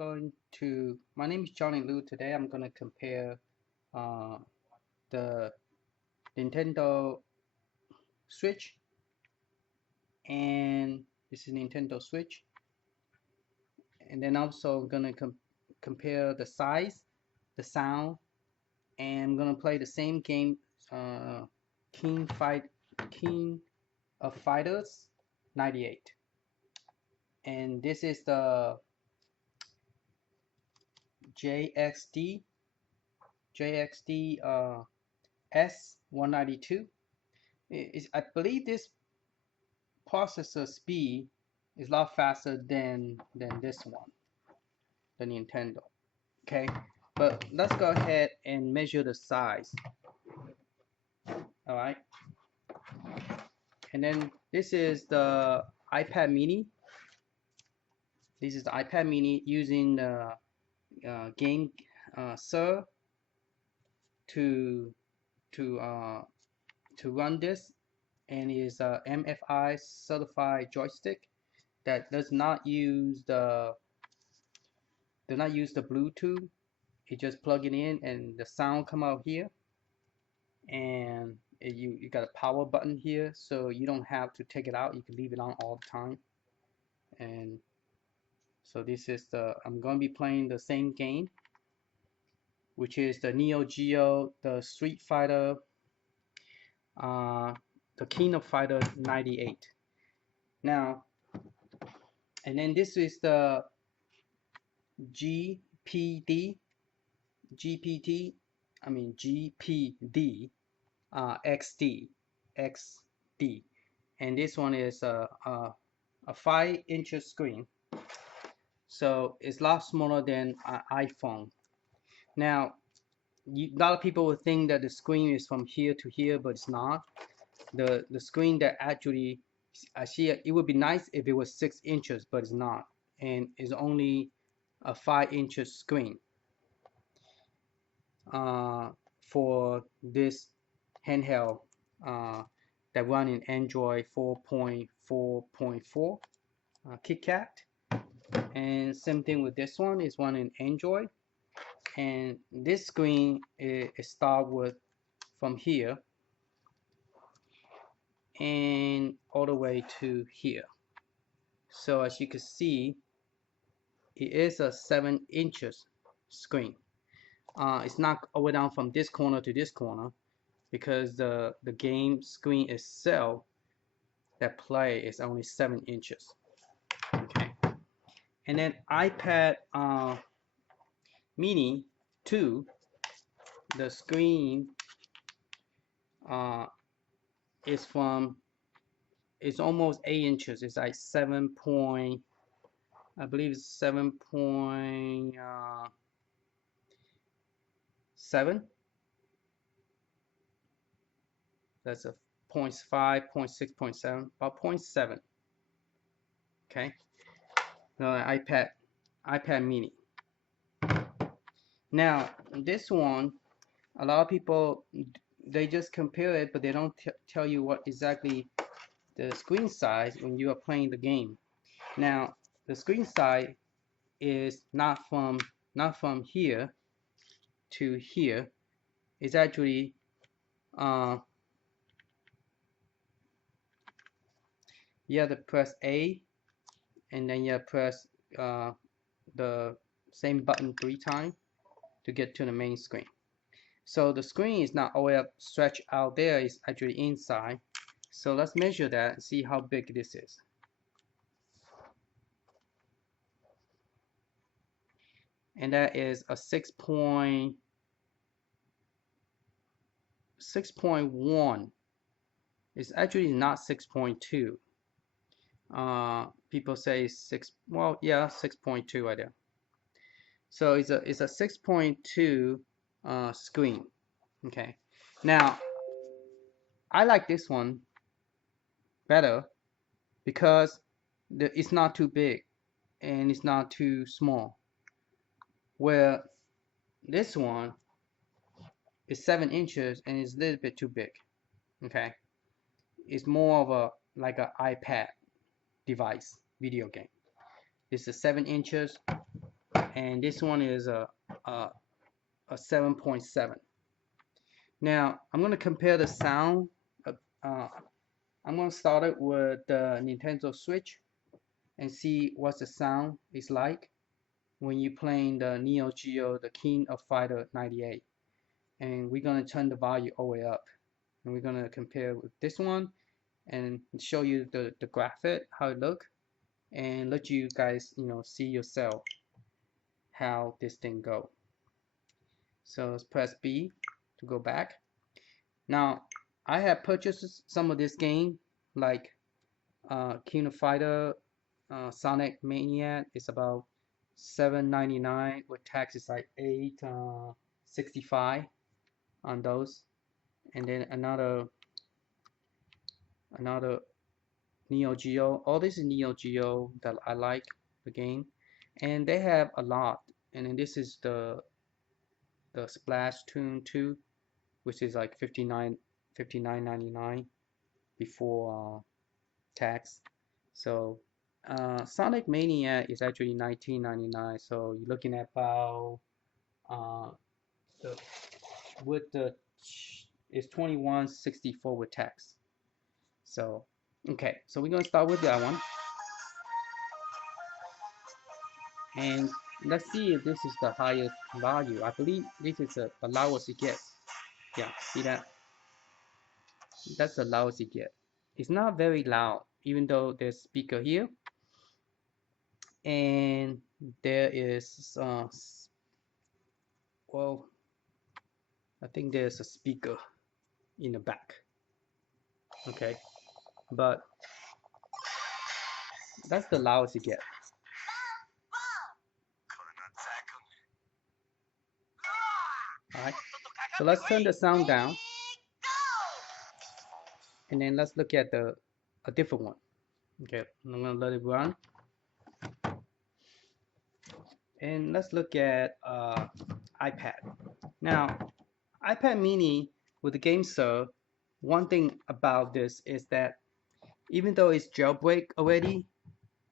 my name is Johnny Liu. Today I'm going to compare the Nintendo Switch, and this is Nintendo Switch, and then also going to compare the size, the sound, and I'm going to play the same game, King of Fighters 98, and this is the JXD S192. I believe this processor speed is a lot faster than this one, the Nintendo. Okay, but let's go ahead and measure the size. All right, and then this is the iPad Mini. This is the iPad Mini using the game Sir to run this, and is a MFI certified joystick that does not use the Bluetooth. You just plug it in and the sound come out here, and you got a power button here, so you don't have to take it out. You can leave it on all the time. And so this is I'm going to be playing the same game, which is the Neo Geo, the Street Fighter, the King of Fighters 98. Now, and then this is the GPD XD XD, and this one is a 5-inch screen, so it's a lot smaller than an iPhone. Now, a lot of people would think that the screen is from here to here, but it's not. The screen that actually I see it would be nice if it was 6 inches, but it's not, and it's only a 5-inch screen for this handheld that run in Android 4.4.4 KitKat, and same thing with this one, is one in Android, and this screen is start with from here and all the way to here. So as you can see, it is a 7 inches screen. It's not all the way down from this corner to this corner, because the game screen itself that play is only 7 inches. Okay, and then iPad Mini 2, the screen it's almost 8 inches. It's like 7 point, I believe it's 7.7. That's a 0.5, 0.6, 0.7, about 0.7. Okay. Now iPad Mini. Now this one, a lot of people, they just compare it, but they don't tell you what exactly the screen size when you are playing the game. Now the screen size is not from here to here. It's actually you have to press A, and then you have to press the same button 3 times to get to the main screen. So the screen is not all the way up stretched out there, it's actually inside. So let's measure that and see how big this is. And that is a 6.1. It's actually not 6.2. People say 6. Well, yeah, 6.2 right there. So it's a 6.2 screen. Okay. Now I like this one better because it's not too big and it's not too small. Where this one is 7 inches and it's a little bit too big. Okay. It's more of a like an iPad device video game. This is 7 inches and this one is a 7.7. Now I'm going to compare the sound. I'm going to start it with the Nintendo Switch and see what the sound is like when you're playing the Neo Geo, the King of Fighter 98. And we're going to turn the volume all the way up. And we're going to compare with this one and show you the graphic, how it look, and let you guys, see yourself how this thing go. So let's press B to go back. Now, I have purchased some of this game, like King of Fighter, Sonic Mania. It's about $7.99 with tax is like $8.65 on those, and then another Neo Geo. All this is Neo Geo that I like the game, and they have a lot. And then this is the Splatoon 2, which is like $59.99 before tax. So Sonic Mania is actually $19.99. So you're looking at about the with the it's $21.64 with tax. So okay, so we're gonna start with that one, and let's see if this is the highest value. I believe this is the lowest it gets. Yeah, see that? That's the loudest it gets. It's not very loud, even though there's speaker here, and there is well, I think there's a speaker in the back. Okay, but that's the loudest it gets. Alright, so let's turn the sound down, and then let's look at a different one. Okay, I'm gonna let it run, and let's look at iPad. Now, iPad Mini with the game serve, one thing about this is that even though it's jailbreak already,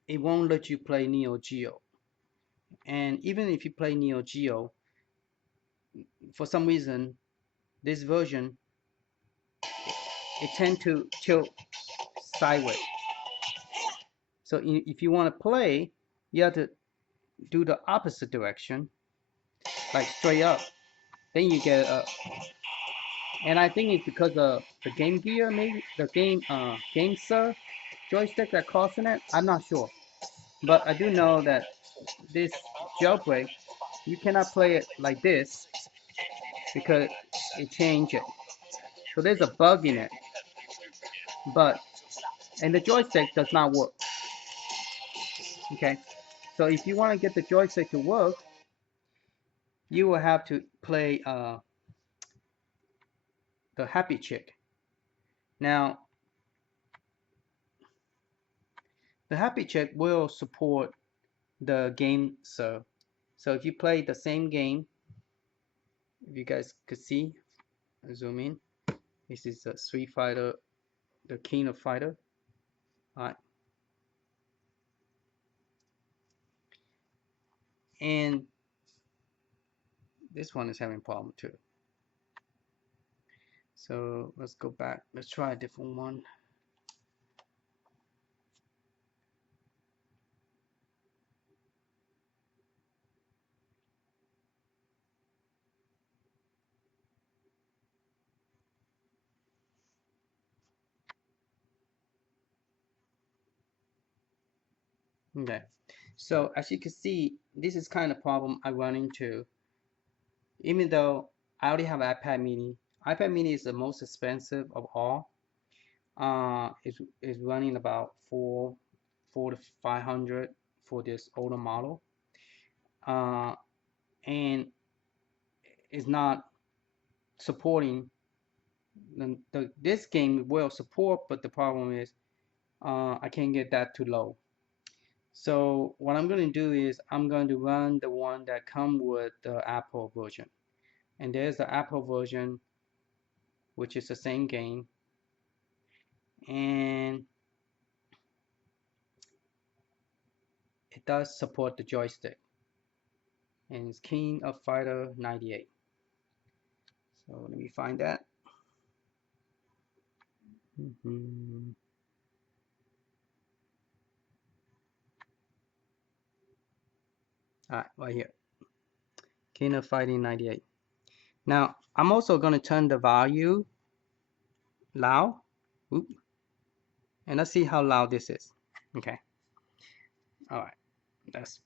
it won't let you play Neo Geo. And even if you play Neo Geo, for some reason, this version, it tends to tilt sideways. So if you want to play, you have to do the opposite direction, like straight up. Then you get a, and I think it's because of the Game Gear, maybe the Game Sir joystick that causing it. I'm not sure, but I do know that this jailbreak, you cannot play it like this because it changed it. So there's a bug in it, but and the joystick does not work. Okay, so if you want to get the joystick to work, you will have to play the Happy Chick. Now, the Happy Chick will support the game serve. So if you play the same game, if you guys could see, zoom in. This is the Street Fighter, the King of Fighter. All right. And this one is having a problem too. So let's go back. Let's try a different one. Okay. So as you can see, this is kind of problem I run into. Even though I already have iPad mini, iPad mini is the most expensive of all. Is running about four to 500 for this older model. And is not supporting this game will support, but the problem is I can't get that too low. So what I'm going to do is I'm going to run the one that come with the Apple version, and there's the Apple version, which is the same game, and it does support the joystick. and it's King of Fighter 98. So let me find that. Alright, right here. King of Fighting 98. Now, I'm also going to turn the value loud. Oop. And let's see how loud this is. Okay. Alright. Let's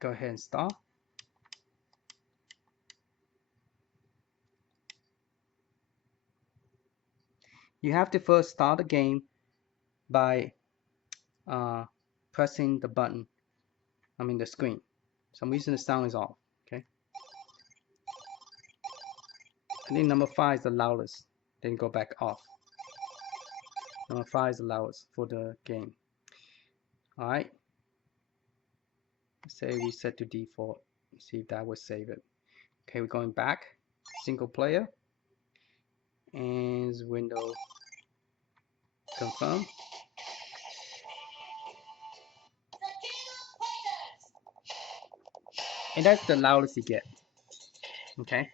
go ahead and start. You have to first start the game by pressing the button. The screen. For some reason the sound is off. Okay. I think number 5 is the loudest. Then go back off. Number 5 is the loudest for the game. Alright. Say we set to default. See if that will save it. Okay, we're going back. Single player. And window confirm. And that's the loudest you get. Okay.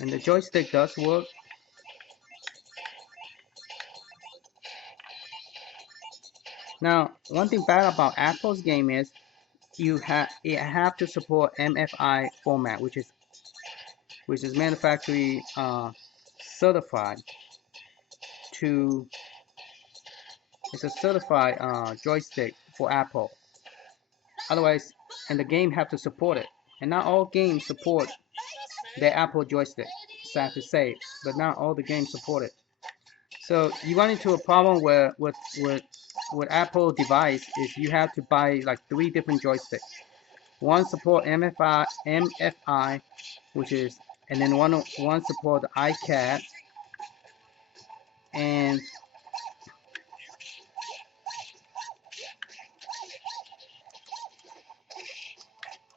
And the joystick does work. Now, one thing bad about Apple's game is it have to support MFI format, which is manufacturer certified to. It's a certified joystick for Apple. Otherwise, and the game have to support it. And not all games support the Apple joystick. Sad to say, but not all the games support it. So you run into a problem where with Apple device is you have to buy like 3 different joysticks. One support MFI, which is, and then one support the iCAD, and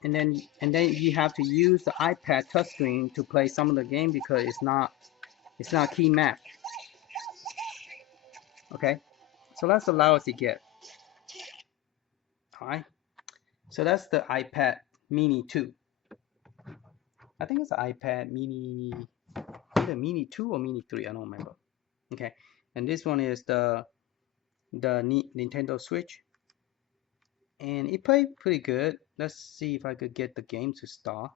then you have to use the iPad touchscreen to play some of the game because it's not key map. Okay, so that's the loudest you get. Alright, so that's the iPad Mini 2. I think it's the iPad Mini, either Mini 2 or Mini 3, I don't remember. Okay, and this one is the Nintendo Switch, and it played pretty good. Let's see if I could get the game to start.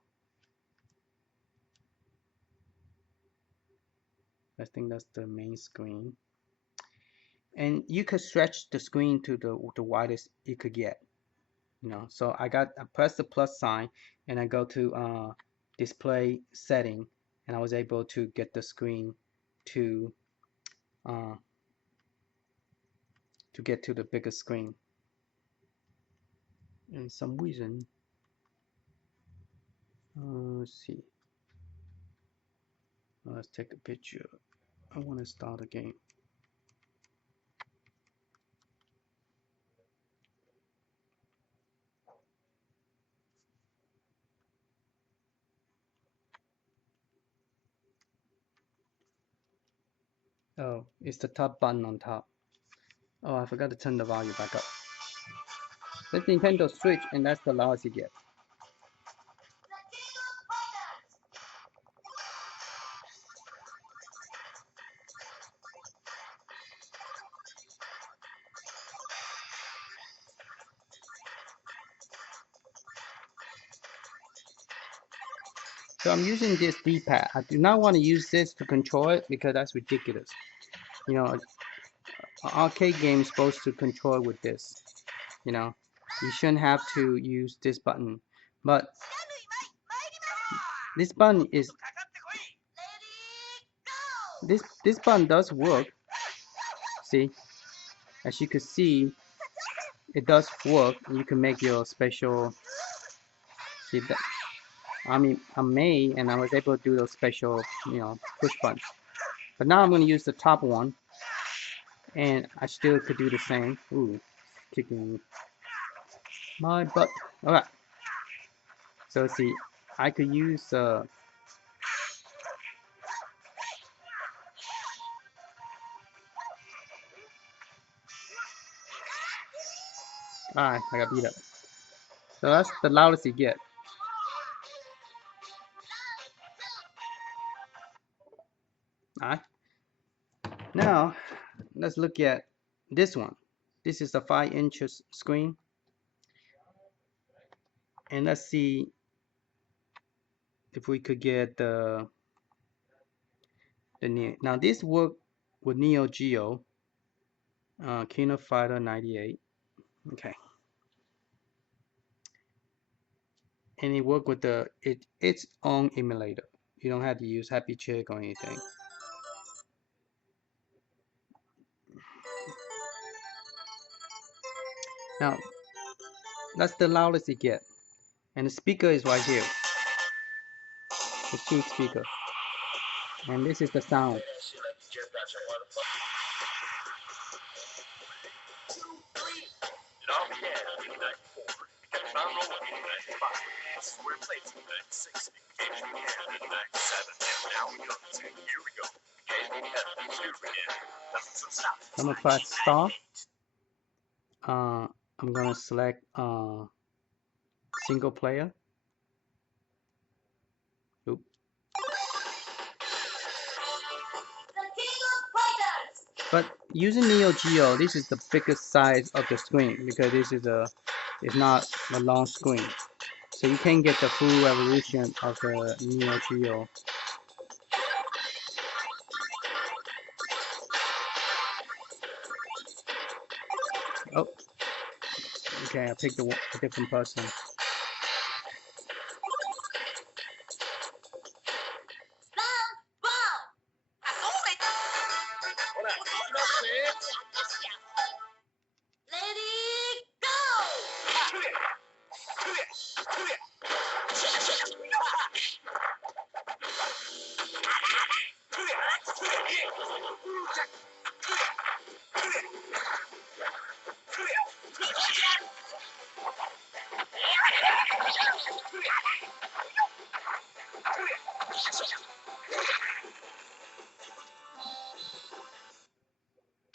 I think that's the main screen, and you could stretch the screen to the widest you could get. So I press the plus sign, and I go to display setting, and I was able to get the screen to get to the bigger screen. And some reason, let's see. Let's take a picture. I want to start a game. Oh, it's the top button on top. Oh, I forgot to turn the volume back up. That's Nintendo Switch, and that's the loudest you get. So I'm using this D-pad. I do not want to use this to control it because that's ridiculous. An arcade game is supposed to control with this. You shouldn't have to use this button. But this button is this button does work. See, as you can see, it does work. You can make your special. See that? I made, and I was able to do those special, push buttons. But now I'm going to use the top one, and I still could do the same. Ooh, kicking my butt. All right. So see, I could use Alright, I got beat up. So that's the loudest you get. Alright. Now let's look at this one. This is a 5-inch screen, and let's see if we could get the now this work with Neo Geo Kino Fighter 98. Okay, and it work with its own emulator. You don't have to use Happy Chick or anything. Now that's the loudest it get, and the speaker is right here. The 2 speaker, and this is the sound. I'm gonna press start. I'm gonna select single player. Oop. But using Neo Geo, this is the biggest size of the screen because this is it's not a long screen, so you can get the full resolution of the Neo Geo. Oh, okay, I picked a different person.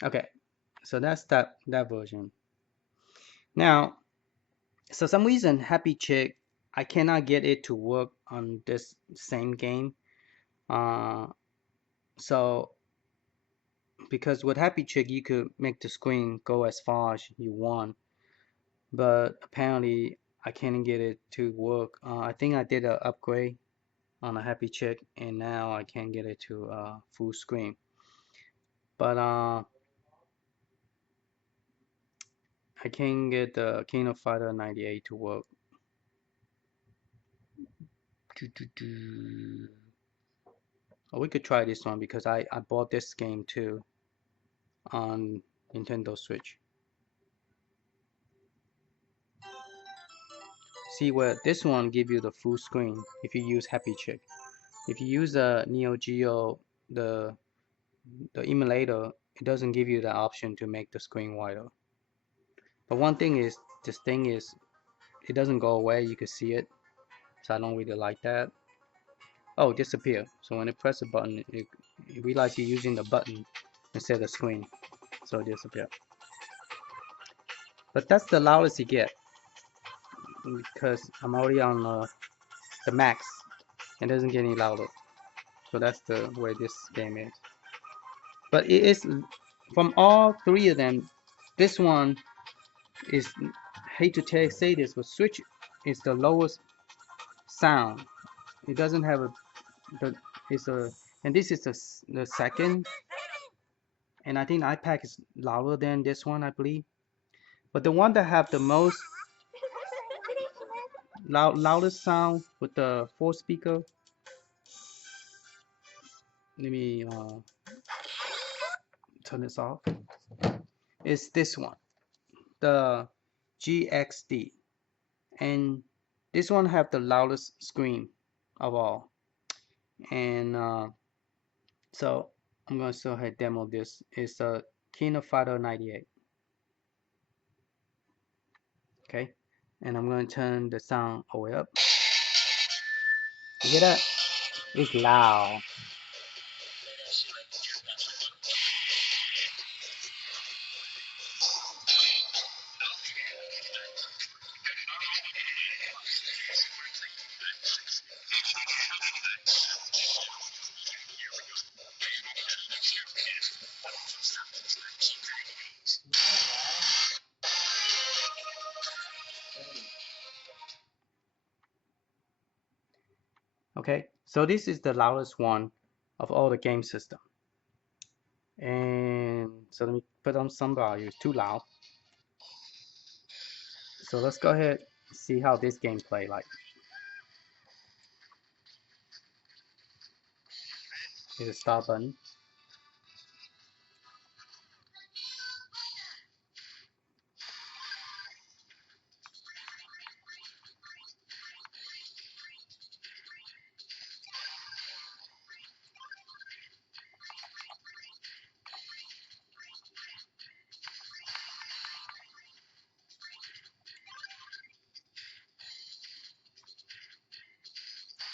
Okay, so that's that version. Now, for some reason, Happy Chick, I cannot get it to work on this same game. So because with Happy Chick, you could make the screen go as far as you want, but apparently I can't get it to work. I think I did an upgrade on a Happy Chick, and now I can't get it to full screen. But I can get the Kino Fighter 98 to work. Oh, we could try this one because I bought this game too on Nintendo Switch. See where this one give you the full screen if you use Happy Chick. If you use a Neo Geo, the emulator, it doesn't give you the option to make the screen wider. But one thing is, this thing is, it doesn't go away. You can see it, so I don't really like that. Oh, disappear. So when I press a button, it realize you're using the button instead of the screen, so it disappear. But that's the loudest you get because I'm already on the max. It doesn't get any louder. So that's the way this game is. But it is, from all 3 of them, this one is, hate to say this, but Switch is the lowest sound. It doesn't have and this is the second, and I think the iPad is louder than this one, I believe. But the one that have the most loudest sound with the 4 speaker, let me turn this off, is this one, the GXD. And this one have the loudest screen of all. And so I'm gonna go ahead and demo this. It's a Kino Fighter 98. Okay, and I'm gonna turn the sound all the way up. You hear that? It's loud. Okay, so this is the loudest one of all the game system. And so let me put on some values. Too loud. So let's go ahead and see how this game play like. Hit the start button.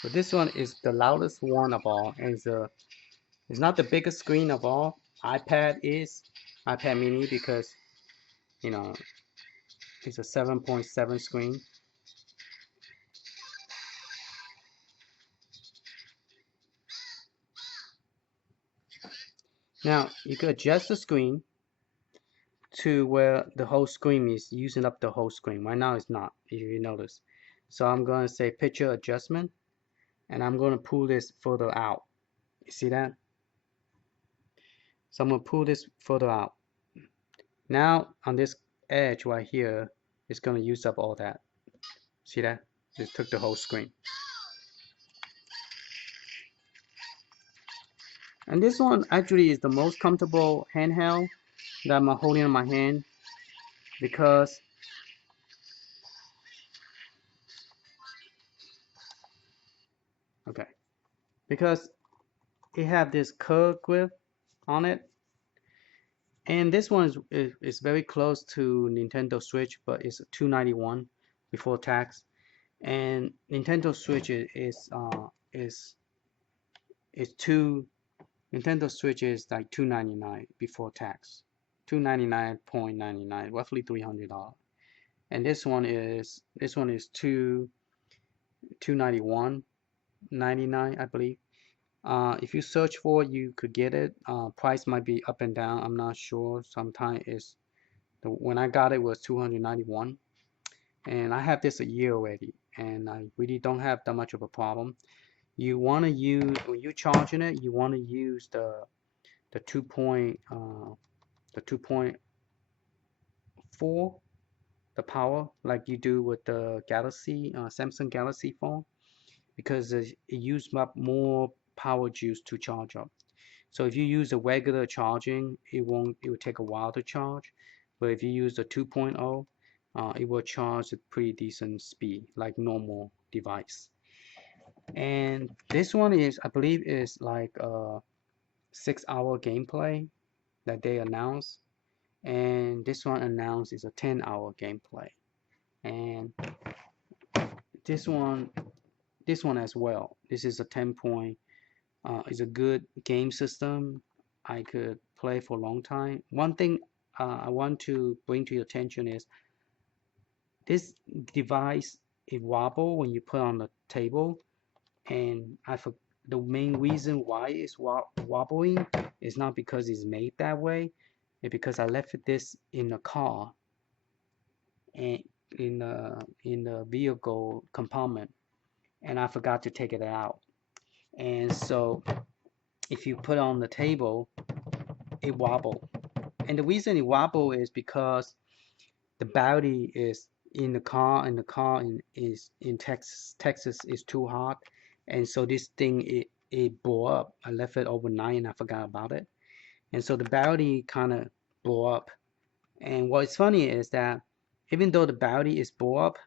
So this one is the loudest one of all, and it's not the biggest screen of all. iPad mini, because you know it's a 7.7 screen. Now you could adjust the screen to where the whole screen is using up the whole screen. Right now it's not, if you notice. So I'm going to say picture adjustment, and I'm going to pull this further out. You see that? So I'm going to pull this further out. Now on this edge right here, it's going to use up all that. See that? It took the whole screen. And this one actually is the most comfortable handheld that I'm holding in my hand, because it have this curved grip on it. And this one is very close to Nintendo Switch, but it's $291 before tax. And Nintendo Switch is two Nintendo Switch is like $299 before tax, $299.99, roughly $300. And this one is $291.99, I believe. If you search for it, you could get it. Price might be up and down. I'm not sure. Sometimes when I got it was 291, and I have this a year already, and I really don't have that much of a problem. You want to use, when you're charging it, you want to use the 2.4, the power, like you do with the Samsung Galaxy phone, because it uses up more power juice to charge up. So if you use a regular charging, it will take a while to charge. But if you use the 2.0, it will charge at pretty decent speed, like normal device. And this one is, I believe, is like a 6-hour gameplay that they announced. And this one announced is a 10-hour gameplay. And this one as well. This is a 10 point. It's a good game system. I could play for a long time. One thing I want to bring to your attention is this device, it wobble when you put on the table, and the main reason why it's wobbling is not because it's made that way. It's because I left this in the car and in the vehicle compartment, and I forgot to take it out. And so if you put it on the table, it wobble. And the reason it wobble is because the battery is in the car, and the car is in Texas is too hot, and so this thing it blew up. I left it overnight and I forgot about it, and so the battery kind of blew up. And what's funny is that even though the battery is blew up,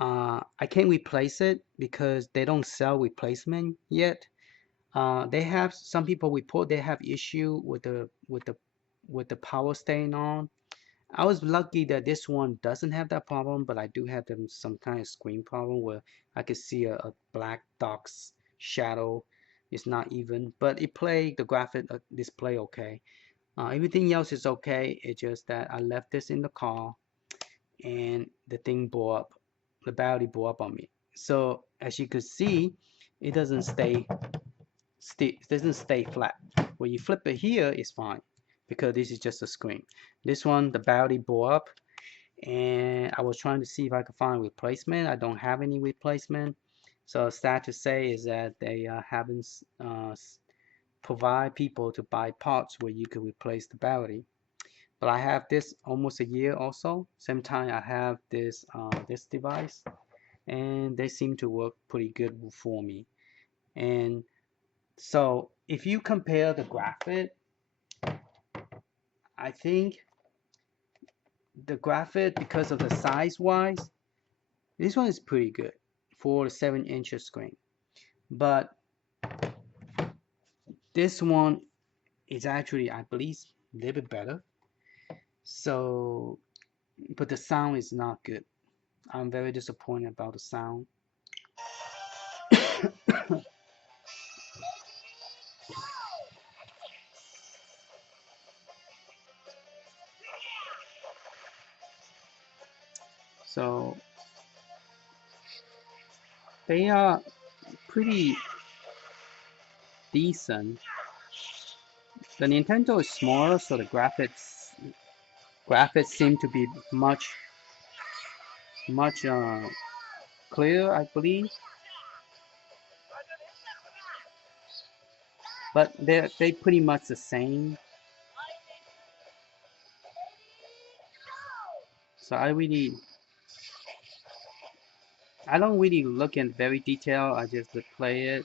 I can't replace it because they don't sell replacement yet. They have some people report they have issue with the power staying on. I was lucky that this one doesn't have that problem, but I do have some kind of screen problem where I could see a black dark's shadow. It's not even, but the graphic display okay. Everything else is okay. It's just that I left this in the car and the thing blew up. The battery blew up on me. So as you could see, it doesn't stay flat. When you flip it here, it's fine because this is just a screen. This one, the battery blew up, and I was trying to see if I could find a replacement. I don't have any replacement, So sad to say is that they haven't provide people to buy parts where you can replace the battery. But I have this almost a year also. Same time I have this device, and they seem to work pretty good for me. And so if you compare the graphic, I think the graphic, because of the size wise, this one is pretty good for a 7-inch screen. But this one is actually, I believe, a little bit better. So, but the sound is not good. I'm very disappointed about the sound. So they are pretty decent. The Nintendo is smaller, so the graphics seem to be much clearer, I believe. But they pretty much the same. So I don't really look in very detail. I just play it.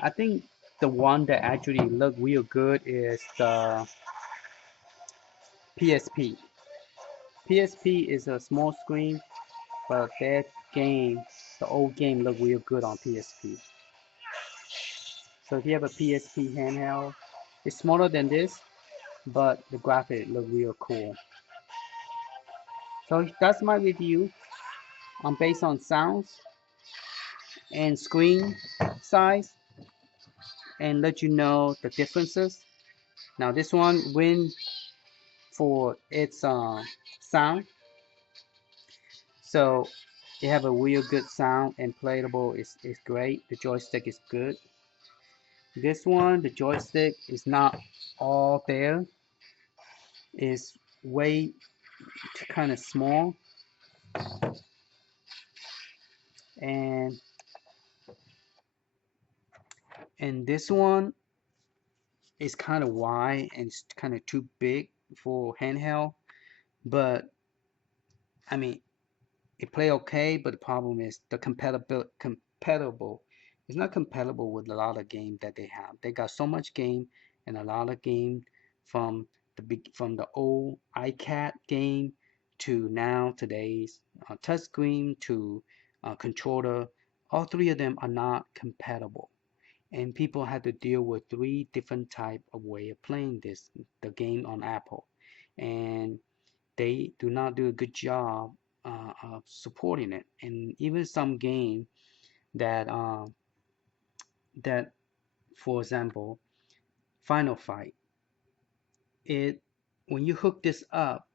I think the one that actually look real good is the PSP. PSP is a small screen, but that game, the old game, look real good on PSP. So if you have a PSP handheld, it's smaller than this, but the graphic look real cool. So that's my review on based on sounds and screen size, and let you know the differences. Now this one win for its sound. So they have a real good sound, and playable is great. The joystick is good. This one, the joystick is not all there. Is way kind of small, and this one is kind of wide and it's kind of too big for handheld. But I mean, it play okay, but the problem is the compatible. It's not compatible with a lot of games that they have. They got so much game and a lot of game from the old iCat game to now today's touchscreen to controller. All three of them are not compatible, and people had to deal with three different type of way of playing the game on Apple, and they do not do a good job of supporting it. And even some game that that, for example, Final Fight, it when you hook this up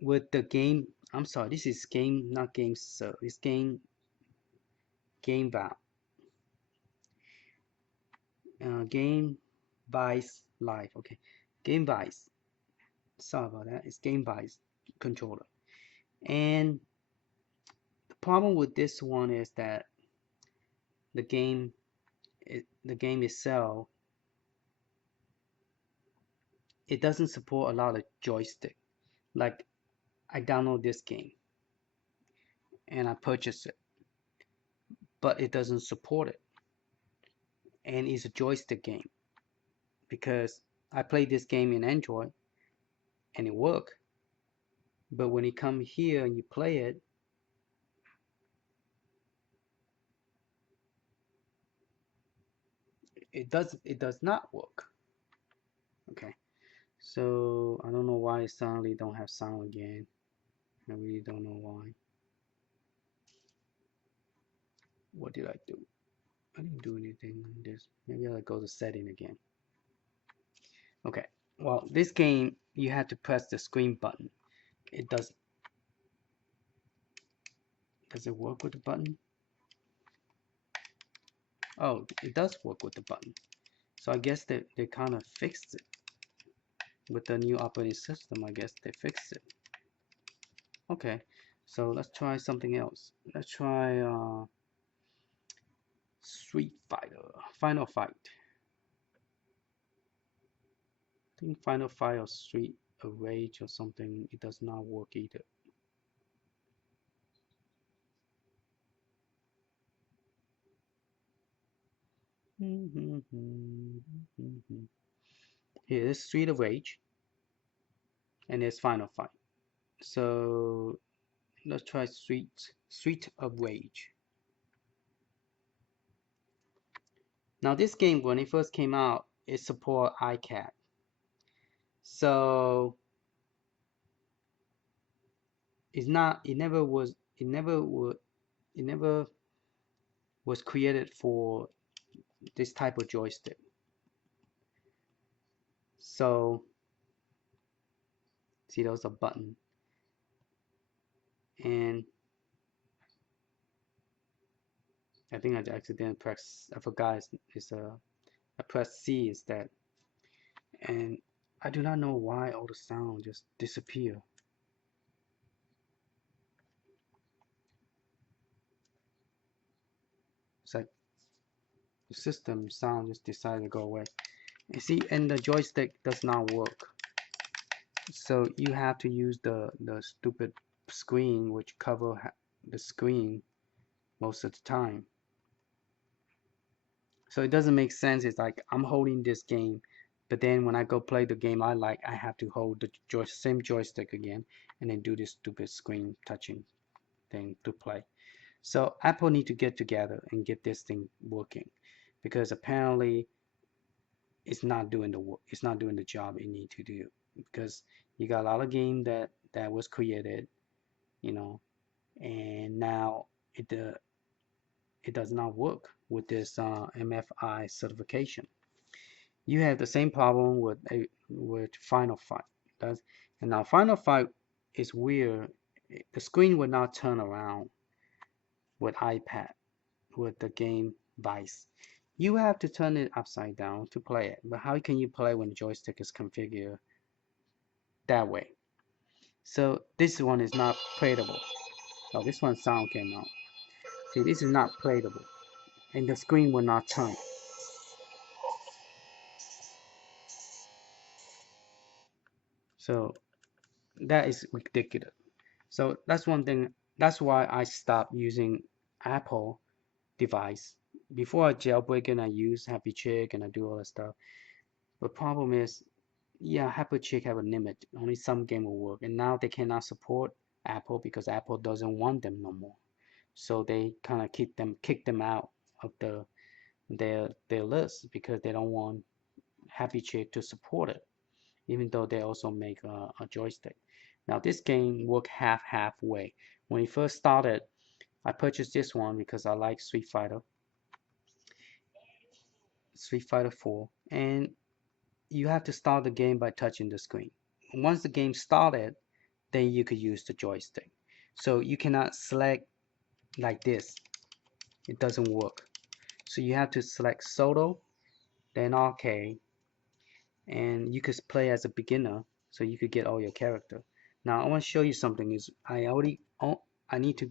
with the game, I'm sorry, this is game, not game, so it's game valve, game vice live, okay, game vice. Sorry about that. It's game vice controller, and the problem with this one is that the game, the game itself, it doesn't support a lot of joystick. Like I download this game and I purchase it, but it doesn't support it, and it's a joystick game because I played this game in Android and it worked, but when you come here and you play it, it does not work. Okay, so I don't know why it suddenly don't have sound again. I really don't know why. What did I do? I didn't do anything on this. Maybe I'll go to setting again. Okay, well, this game you have to press the screen button. It does it work with the button? Oh, it does work with the button. So I guess they kind of fixed it with the new operating system. I guess they fixed it. Okay, So let's try something else. Let's try Street Fighter, Final Fight. I think Final Fight or Street of Rage or something, it does not work either. Here is Street of Rage and there's Final Fight. So let's try Street of Rage. Now this game, when it first came out, it support iCAD. So it never was created for this type of joystick. So see, those are button, and I think I accidentally pressed. I forgot I pressed C instead, and I do not know why all the sound just disappear. It's like the system sound just decided to go away. You see, and the joystick does not work. So you have to use the stupid screen which cover the screen most of the time. So it doesn't make sense. It's like I'm holding this game, but then when I go play the game I like, I have to hold the same joystick again and then do this stupid screen touching thing to play. So Apple need to get together and get this thing working, because apparently it's not doing the work. It's not doing the job it need to do, because you got a lot of game that was created, you know, and now it does not work with this MFI certification. You have the same problem with Final Fight. And now Final Fight is weird. The screen would not turn around with iPad with the game Vice. You have to turn it upside down to play it. But how can you play when the joystick is configured that way? So this one is not playable. Oh, this one sound came out. See, this is not playable, and the screen will not turn. So that is ridiculous. So that's one thing. That's why I stopped using Apple device. Before I jailbreak and I use Happy Chick and I do all that stuff. The problem is, yeah, Happy Chick have a limit. Only some game will work, and now they cannot support Apple because Apple doesn't want them no more. So they kind of kick them out of their list because they don't want Happy Chick to support it, even though they also make a joystick. Now this game worked halfway. When it first started, I purchased this one because I like Street Fighter 4, and you have to start the game by touching the screen. Once the game started, then you could use the joystick. So you cannot select like this. It doesn't work. So you have to select solo, then arcade, and you could play as a beginner, so you could get all your character. Now I want to show you something. I need to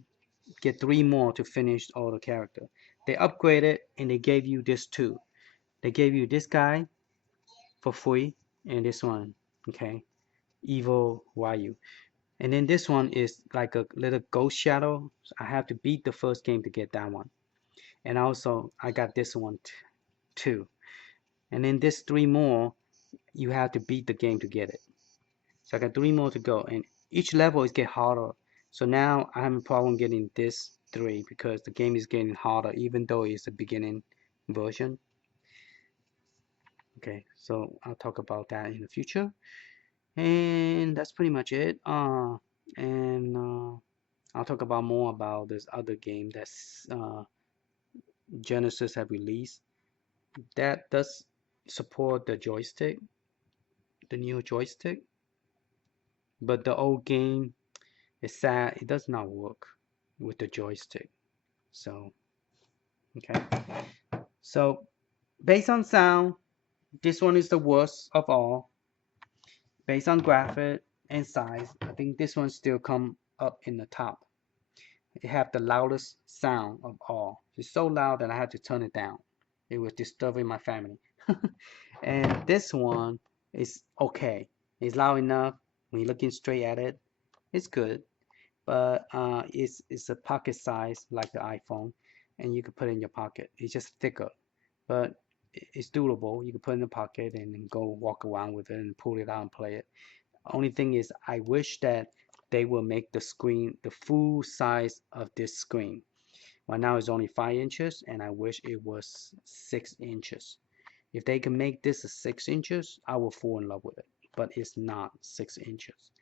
get 3 more to finish all the character. They upgraded and they gave you this too. They gave you this guy for free and this one, okay, Evil Ryu. And then this one is like a little ghost shadow. So I have to beat the first game to get that one. And also I got this one too. And then this 3 more, you have to beat the game to get it. So I got 3 more to go, and each level is get harder. So now I have a problem getting this 3 because the game is getting harder even though it's a beginning version. Okay, so I'll talk about that in the future. And that's pretty much it. And I'll talk about more about this other game that's Genesis have released that does support the joystick, the new joystick, but the old game is sad. It does not work with the joystick. So, okay. So, based on sound, this one is the worst of all. Based on graphic and size, I think this one still come up in the top. It have the loudest sound of all. It's so loud that I had to turn it down. It was disturbing my family. And this one is okay. It's loud enough. When you're looking straight at it, it's good. But it's a pocket size like the iPhone, and you can put it in your pocket. It's just thicker, but it's doable. You can put it in the pocket and then go walk around with it and pull it out and play it. Only thing is, I wish that they will make the screen the full size of this screen. Right now it's only 5 inches, and I wish it was 6 inches. If they can make this a 6 inches, I will fall in love with it. But it's not 6 inches.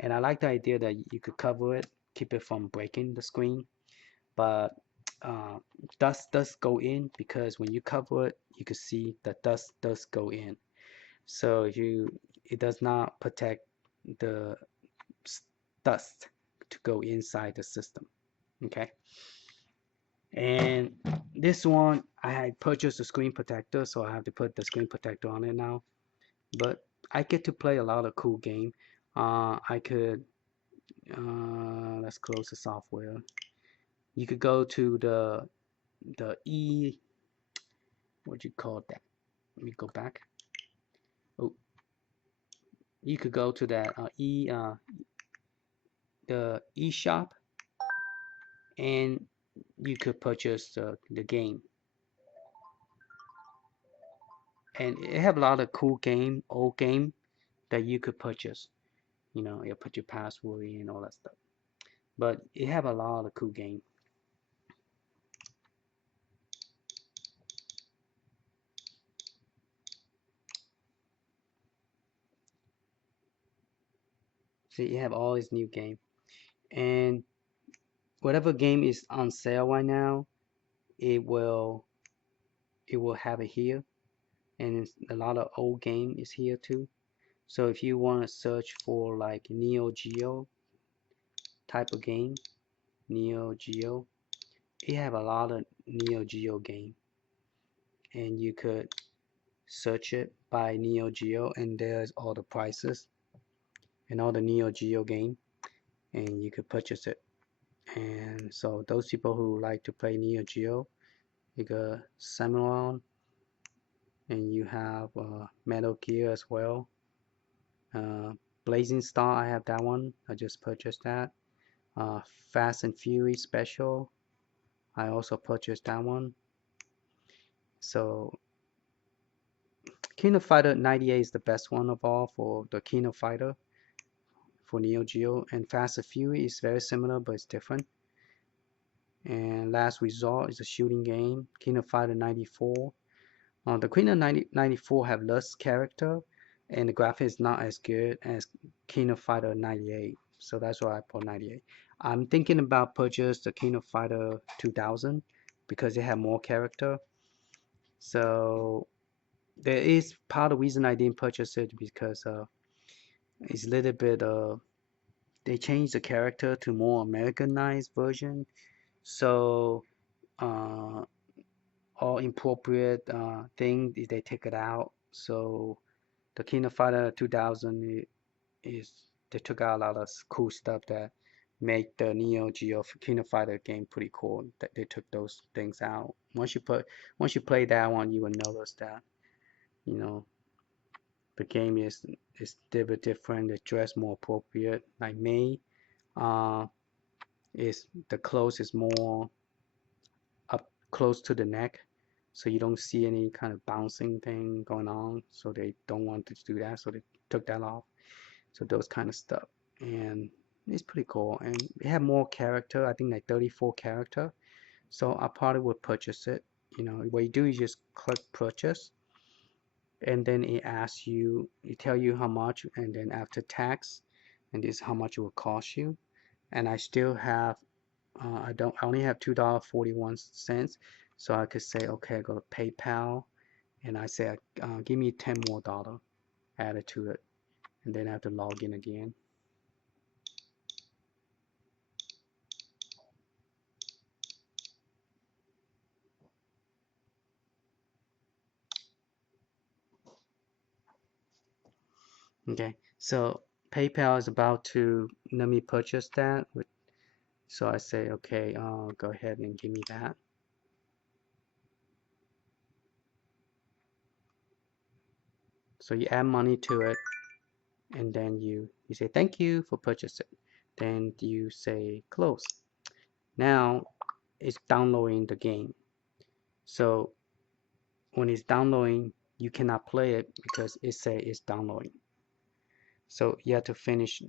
And I like the idea that you could cover it, keep it from breaking the screen. But uh, dust does go in, because when you cover it, you can see the dust does go in. So it does not protect the dust to go inside the system. Okay. And this one, I had purchased a screen protector, so I have to put the screen protector on it now. But I get to play a lot of cool game. I could let's close the software. You could go to the what do you call that? Let me go back. Oh, you could go to that the eShop, and you could purchase the game. And it have a lot of cool game, old game that you could purchase. You know, you put your password in and all that stuff. But it have a lot of cool game. So you have all this new game, and whatever game is on sale right now, it will have it here, and a lot of old game is here too. So if you want to search for like Neo Geo type of game, Neo Geo, it have a lot of Neo Geo game, and you could search it by Neo Geo, and there's all the prices and all the Neo Geo game, and you could purchase it. And so those people who like to play Neo Geo, you got Samurai, and you have Metal Gear as well. Uh, Blazing Star, I have that one. I just purchased that. Uh, Fast and Furious Special, I also purchased that one. So King of Fighter 98 is the best one of all for the King of Fighter for Neo Geo, and Fast and Furious is very similar, but it's different. And Last Resort is a shooting game. King of Fighter 94. The Queen of 94 have less character, and the graphics is not as good as King of Fighter 98. So that's why I bought 98. I'm thinking about purchase the King of Fighter 2000 because they have more character. So there is part of the reason I didn't purchase it because it's a little bit they changed the character to more Americanized version. So uh, all inappropriate thing they take it out. So the King of Fighter 2000 is they took out a lot of cool stuff that make the Neo Geo King of Fighter game pretty cool. That they took those things out. Once you play that one, you will notice that you know the game is a bit different. The dress more appropriate. Like May, uh, is the clothes is more up close to the neck, so you don't see any kind of bouncing thing going on. So they don't want to do that, so they took that off. So those kind of stuff, and it's pretty cool. And it have more character. I think like 34 character. So I probably would purchase it. You know, what you do is just click purchase, and then it asks you, it tell you how much, and then after tax, and this is how much it will cost you. And I still have I only have $2.41, so I could say, okay, I go to PayPal, and I say, give me $10 more added to it, and then I have to log in again. Okay, so PayPal is about to let me purchase that. So I say, okay, go ahead and give me that. So you add money to it, and then you say thank you for purchasing. Then you say close. Now it's downloading the game. So when it's downloading, you cannot play it because it say it's downloading. So you have to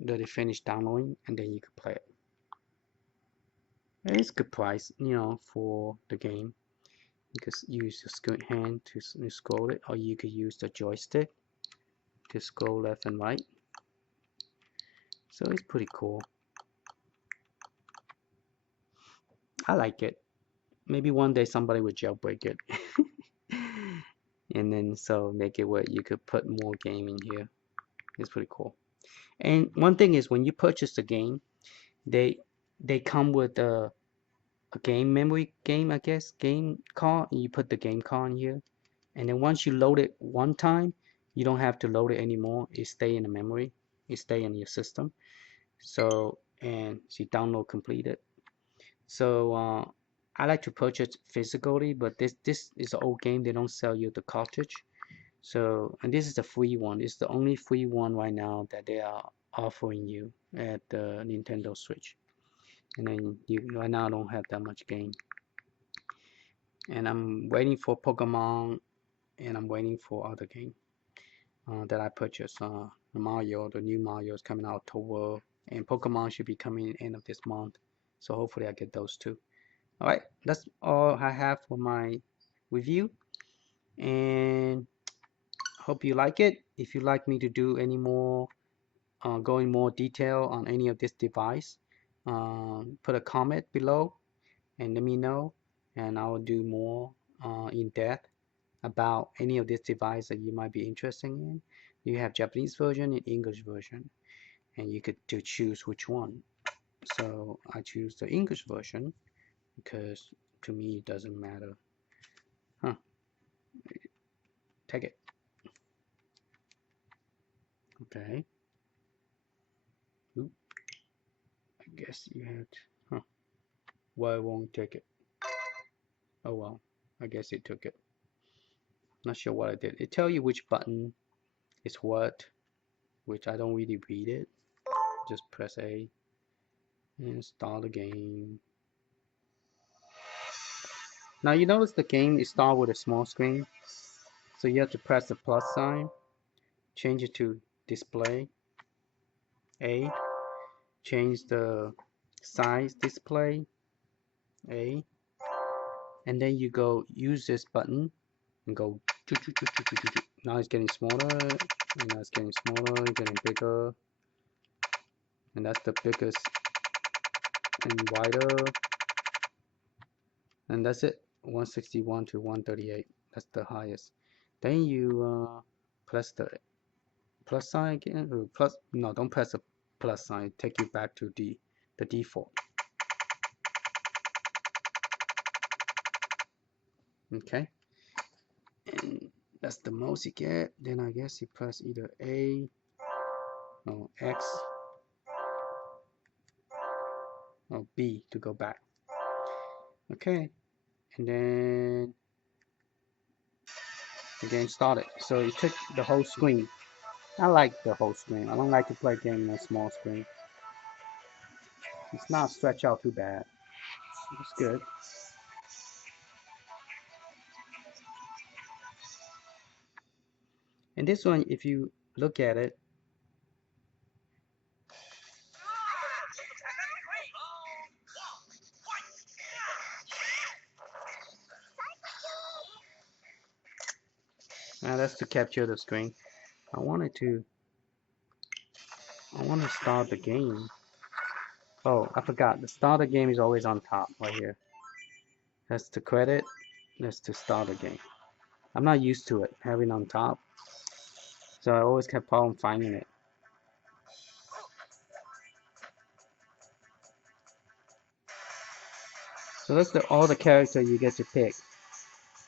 let it finish downloading, and then you can play it. It's good price, for the game. You could use your hand to scroll it, or you could use the joystick to scroll left and right. So it's pretty cool. I like it. Maybe one day somebody would jailbreak it. And then so make it where you could put more game in here. It's pretty cool. And one thing is, when you purchase the game, they come with a game memory game, I guess, game card, and you put the game card in here. And then once you load it one time, you don't have to load it anymore. It stay in the memory. It stay in your system. So, and you download completed. So I like to purchase physically, but this is an old game. They don't sell you the cartridge. So, and this is the free one. It's the only free one right now that they are offering you at the Nintendo Switch. And then you right now don't have that much game. And I'm waiting for Pokemon, and I'm waiting for other game that I purchased. Mario, the new Mario is coming out October, and Pokemon should be coming end of this month. So hopefully I get those too. All right, that's all I have for my review, and hope you like it. If you like me to do any more, go in more detail on any of this device, put a comment below and let me know, and I will do more in depth about any of this device that you might be interested in. You have Japanese version and English version, and you could to choose which one. So I choose the English version because to me it doesn't matter. Huh? Take it. Okay. Oop. I guess you had. Huh? Why won't take it? Oh well. I guess it took it. Not sure what I did. It tell you which button is what, which I don't really read it. Just press A and start the game. Now you notice the game is start with a small screen, so you have to press the plus sign, change it to display, A, change the size display, A, and then you go use this button and go. Now it's getting smaller, and now it's getting smaller, getting bigger, and that's the biggest and wider, and that's it. 161 to 138. That's the highest. Then you press the plus sign again. Plus, no, don't press the plus sign. Take you back to the default. Okay, and that's the most you get. Then I guess you press either A or X or B to go back. Okay, and then the game started. So it took the whole screen. I like the whole screen. I don't like to play game on a small screen. It's not stretched out too bad. It's good. And this one, if you look at it, that's to capture the screen. I want to start the game. Oh, I forgot. The start of the game is always on top right here. That's the credit. That's to start the game. I'm not used to it having on top, so I always have problem finding it. So that's all the characters you get to pick.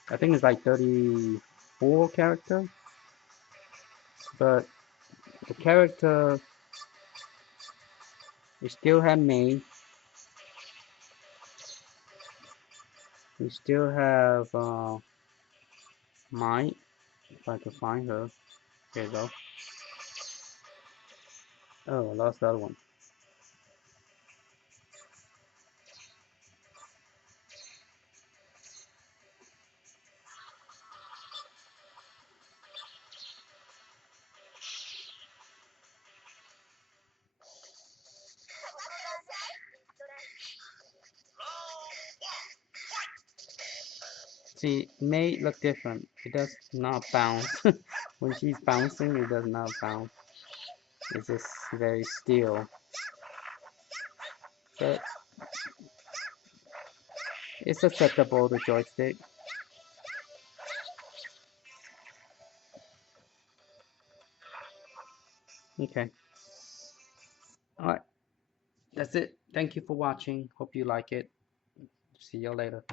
I think it's like 34 characters, but the character is still handmade. We still have Mine, if I can find her. There you go. Oh, I lost that one. See, it may look different. It does not bounce. When she's bouncing, it does not bounce. It's just very still. But it's acceptable to joystick. Okay. Alright. That's it. Thank you for watching. Hope you like it. See you later.